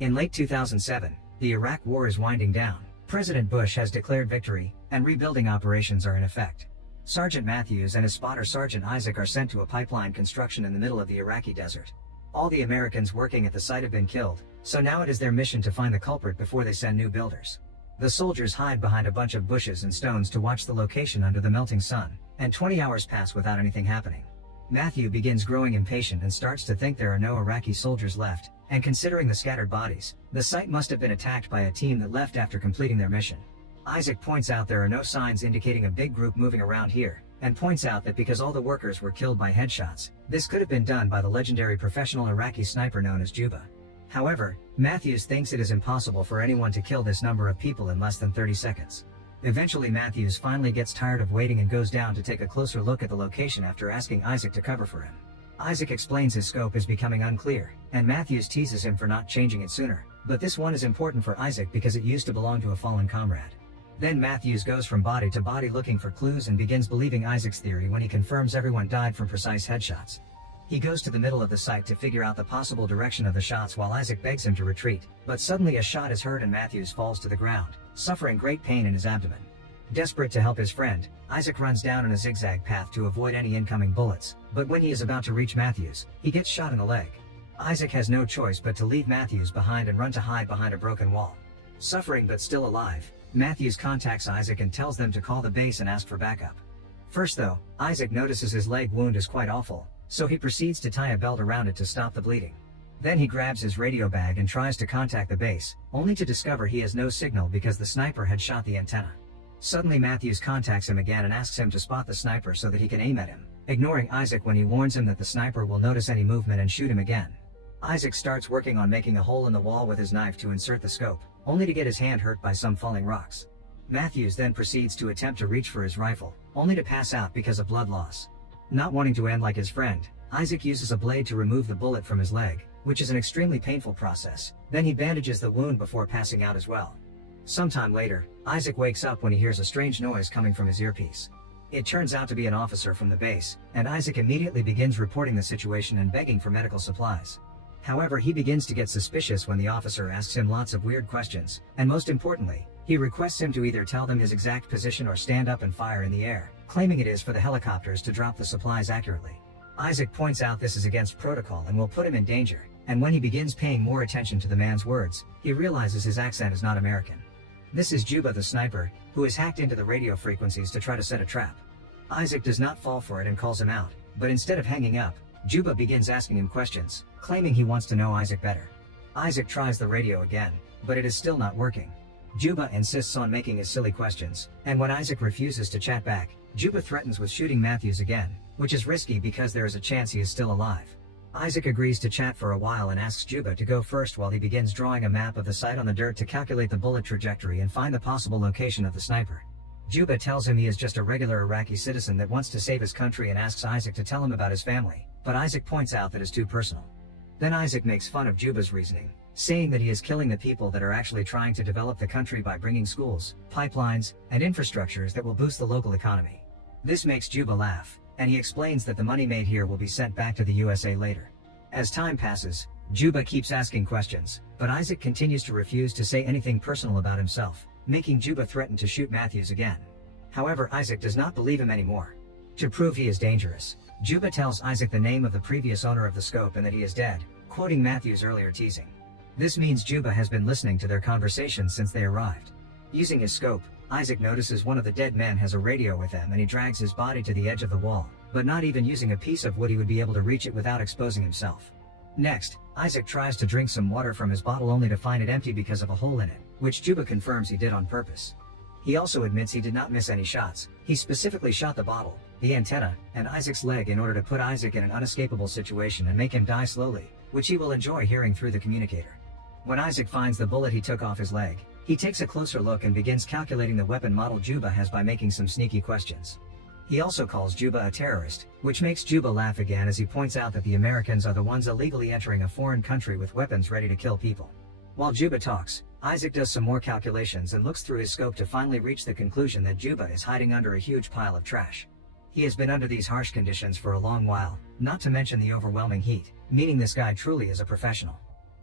In late 2007, the Iraq War is winding down. President Bush has declared victory, and rebuilding operations are in effect. Sergeant Matthews and his spotter Sergeant Isaac are sent to a pipeline construction in the middle of the Iraqi desert. All the Americans working at the site have been killed, so now it is their mission to find the culprit before they send new builders. The soldiers hide behind a bunch of bushes and stones to watch the location under the melting sun, and 20 hours pass without anything happening. Matthew begins growing impatient and starts to think there are no Iraqi soldiers left, and considering the scattered bodies, the site must have been attacked by a team that left after completing their mission. Isaac points out there are no signs indicating a big group moving around here, and points out that because all the workers were killed by headshots, this could have been done by the legendary professional Iraqi sniper known as Juba. However, Matthews thinks it is impossible for anyone to kill this number of people in less than 30 seconds. Eventually Matthews finally gets tired of waiting and goes down to take a closer look at the location after asking Isaac to cover for him. Isaac explains his scope is becoming unclear, and Matthews teases him for not changing it sooner, but this one is important for Isaac because it used to belong to a fallen comrade. Then Matthews goes from body to body looking for clues and begins believing Isaac's theory when he confirms everyone died from precise headshots. He goes to the middle of the site to figure out the possible direction of the shots while Isaac begs him to retreat, but suddenly a shot is heard and Matthews falls to the ground, suffering great pain in his abdomen. Desperate to help his friend, Isaac runs down in a zigzag path to avoid any incoming bullets, but when he is about to reach Matthews, he gets shot in the leg. Isaac has no choice but to leave Matthews behind and run to hide behind a broken wall. Suffering but still alive, Matthews contacts Isaac and tells them to call the base and ask for backup. First though, Isaac notices his leg wound is quite awful, so he proceeds to tie a belt around it to stop the bleeding. Then he grabs his radio bag and tries to contact the base, only to discover he has no signal because the sniper had shot the antenna. Suddenly Matthews contacts him again and asks him to spot the sniper so that he can aim at him, ignoring Isaac when he warns him that the sniper will notice any movement and shoot him again. Isaac starts working on making a hole in the wall with his knife to insert the scope, only to get his hand hurt by some falling rocks. Matthews then proceeds to attempt to reach for his rifle, only to pass out because of blood loss. Not wanting to end like his friend, Isaac uses a blade to remove the bullet from his leg, which is an extremely painful process. Then he bandages the wound before passing out as well. Sometime later, Isaac wakes up when he hears a strange noise coming from his earpiece. It turns out to be an officer from the base, and Isaac immediately begins reporting the situation and begging for medical supplies. However, he begins to get suspicious when the officer asks him lots of weird questions, and most importantly, he requests him to either tell them his exact position or stand up and fire in the air, claiming it is for the helicopters to drop the supplies accurately. Isaac points out this is against protocol and will put him in danger, and when he begins paying more attention to the man's words, he realizes his accent is not American. This is Juba the sniper, who has hacked into the radio frequencies to try to set a trap. Isaac does not fall for it and calls him out, but instead of hanging up, Juba begins asking him questions, claiming he wants to know Isaac better. Isaac tries the radio again, but it is still not working. Juba insists on making his silly questions, and when Isaac refuses to chat back, Juba threatens with shooting Matthews again, which is risky because there is a chance he is still alive. Isaac agrees to chat for a while and asks Juba to go first while he begins drawing a map of the site on the dirt to calculate the bullet trajectory and find the possible location of the sniper. Juba tells him he is just a regular Iraqi citizen that wants to save his country and asks Isaac to tell him about his family, but Isaac points out that it's too personal. Then Isaac makes fun of Juba's reasoning, saying that he is killing the people that are actually trying to develop the country by bringing schools, pipelines, and infrastructures that will boost the local economy. This makes Juba laugh, and he explains that the money made here will be sent back to the USA later. As time passes, Juba keeps asking questions, but Isaac continues to refuse to say anything personal about himself, making Juba threaten to shoot Matthews again. However, Isaac does not believe him anymore. To prove he is dangerous, Juba tells Isaac the name of the previous owner of the scope and that he is dead, quoting Matthews' earlier teasing. This means Juba has been listening to their conversation since they arrived. Using his scope, Isaac notices one of the dead men has a radio with him and he drags his body to the edge of the wall, but not even using a piece of wood he would be able to reach it without exposing himself. Next, Isaac tries to drink some water from his bottle only to find it empty because of a hole in it, which Juba confirms he did on purpose. He also admits he did not miss any shots. He specifically shot the bottle, the antenna, and Isaac's leg in order to put Isaac in an unescapable situation and make him die slowly, which he will enjoy hearing through the communicator. When Isaac finds the bullet he took off his leg, he takes a closer look and begins calculating the weapon model Juba has by making some sneaky questions. He also calls Juba a terrorist, which makes Juba laugh again as he points out that the Americans are the ones illegally entering a foreign country with weapons ready to kill people. While Juba talks, Isaac does some more calculations and looks through his scope to finally reach the conclusion that Juba is hiding under a huge pile of trash. He has been under these harsh conditions for a long while, not to mention the overwhelming heat, meaning this guy truly is a professional.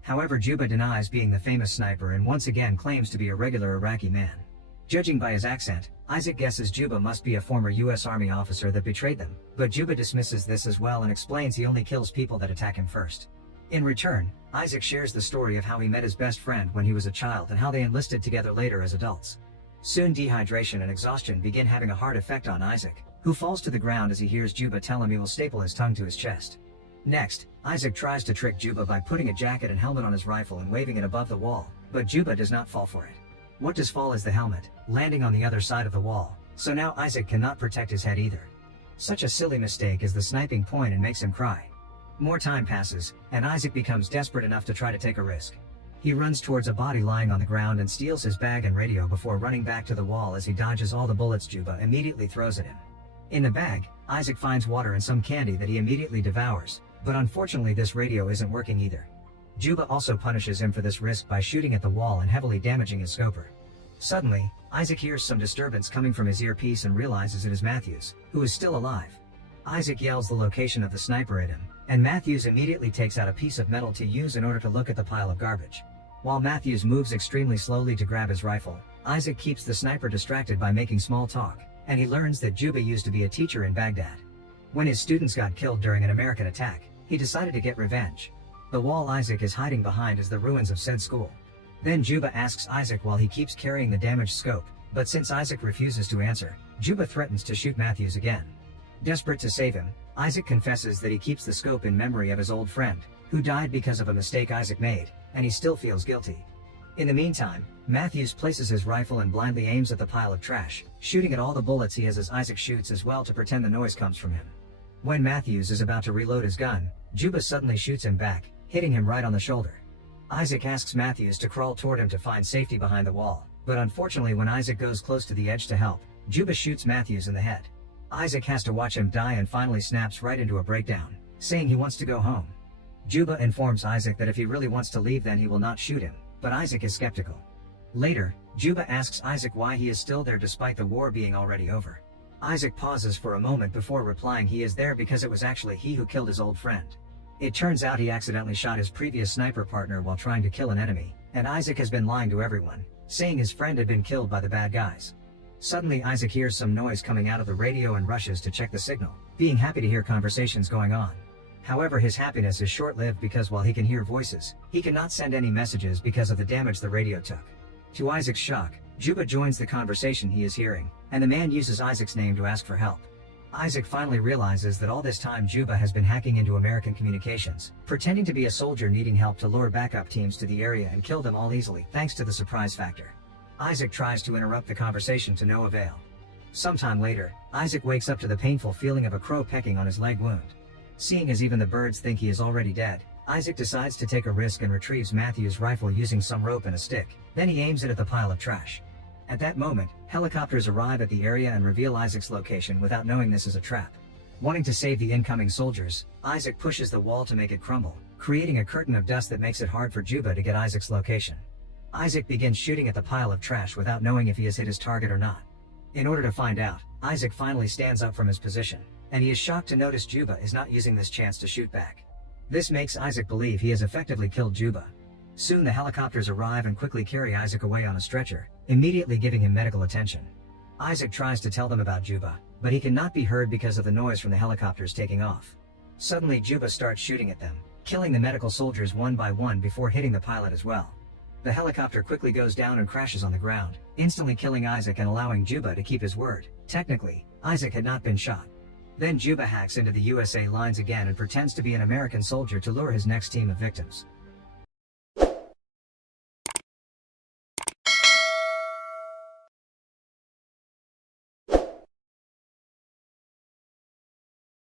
However, Juba denies being the famous sniper and once again claims to be a regular Iraqi man. Judging by his accent, Isaac guesses Juba must be a former US Army officer that betrayed them, but Juba dismisses this as well and explains he only kills people that attack him first. In return, Isaac shares the story of how he met his best friend when he was a child and how they enlisted together later as adults. Soon dehydration and exhaustion begin having a hard effect on Isaac, who falls to the ground as he hears Juba tell him he will staple his tongue to his chest. Next, Isaac tries to trick Juba by putting a jacket and helmet on his rifle and waving it above the wall, but Juba does not fall for it. What does fall is the helmet, landing on the other side of the wall, so now Isaac cannot protect his head either. Such a silly mistake is the sniping point and makes him cry. More time passes, and Isaac becomes desperate enough to try to take a risk. He runs towards a body lying on the ground and steals his bag and radio before running back to the wall as he dodges all the bullets Juba immediately throws at him. In the bag, Isaac finds water and some candy that he immediately devours, but unfortunately this radio isn't working either. Juba also punishes him for this risk by shooting at the wall and heavily damaging his scoper. Suddenly, Isaac hears some disturbance coming from his earpiece and realizes it is Matthews, who is still alive. Isaac yells the location of the sniper at him, and Matthews immediately takes out a piece of metal to use in order to look at the pile of garbage. While Matthews moves extremely slowly to grab his rifle, Isaac keeps the sniper distracted by making small talk, and he learns that Juba used to be a teacher in Baghdad. When his students got killed during an American attack, he decided to get revenge. The wall Isaac is hiding behind is the ruins of said school. Then Juba asks Isaac while he keeps carrying the damaged scope, but since Isaac refuses to answer, Juba threatens to shoot Matthews again. Desperate to save him, Isaac confesses that he keeps the scope in memory of his old friend, who died because of a mistake Isaac made, and he still feels guilty. In the meantime, Matthews places his rifle and blindly aims at the pile of trash, shooting at all the bullets he has as Isaac shoots as well to pretend the noise comes from him. When Matthews is about to reload his gun, Juba suddenly shoots him back, hitting him right on the shoulder. Isaac asks Matthews to crawl toward him to find safety behind the wall, but unfortunately when Isaac goes close to the edge to help, Juba shoots Matthews in the head. Isaac has to watch him die and finally snaps right into a breakdown, saying he wants to go home. Juba informs Isaac that if he really wants to leave then he will not shoot him, but Isaac is skeptical. Later, Juba asks Isaac why he is still there despite the war being already over. Isaac pauses for a moment before replying he is there because it was actually he who killed his old friend. It turns out he accidentally shot his previous sniper partner while trying to kill an enemy, and Isaac has been lying to everyone, saying his friend had been killed by the bad guys. Suddenly Isaac hears some noise coming out of the radio and rushes to check the signal, being happy to hear conversations going on. However, his happiness is short-lived because while he can hear voices, he cannot send any messages because of the damage the radio took. To Isaac's shock, Juba joins the conversation he is hearing, and the man uses Isaac's name to ask for help. Isaac finally realizes that all this time Juba has been hacking into American communications, pretending to be a soldier needing help to lure backup teams to the area and kill them all easily thanks to the surprise factor. Isaac tries to interrupt the conversation to no avail. Sometime later, Isaac wakes up to the painful feeling of a crow pecking on his leg wound. Seeing as even the birds think he is already dead, Isaac decides to take a risk and retrieves Matthew's rifle using some rope and a stick, then he aims it at the pile of trash. At that moment, helicopters arrive at the area and reveal Isaac's location without knowing this is a trap. Wanting to save the incoming soldiers, Isaac pushes the wall to make it crumble, creating a curtain of dust that makes it hard for Juba to get Isaac's location. Isaac begins shooting at the pile of trash without knowing if he has hit his target or not. In order to find out, Isaac finally stands up from his position, and he is shocked to notice Juba is not using this chance to shoot back. This makes Isaac believe he has effectively killed Juba. Soon the helicopters arrive and quickly carry Isaac away on a stretcher, immediately giving him medical attention. Isaac tries to tell them about Juba, but he cannot be heard because of the noise from the helicopters taking off. Suddenly Juba starts shooting at them, killing the medical soldiers one by one before hitting the pilot as well. The helicopter quickly goes down and crashes on the ground, instantly killing Isaac and allowing Juba to keep his word. Technically, Isaac had not been shot. Then Juba hacks into the USA lines again and pretends to be an American soldier to lure his next team of victims.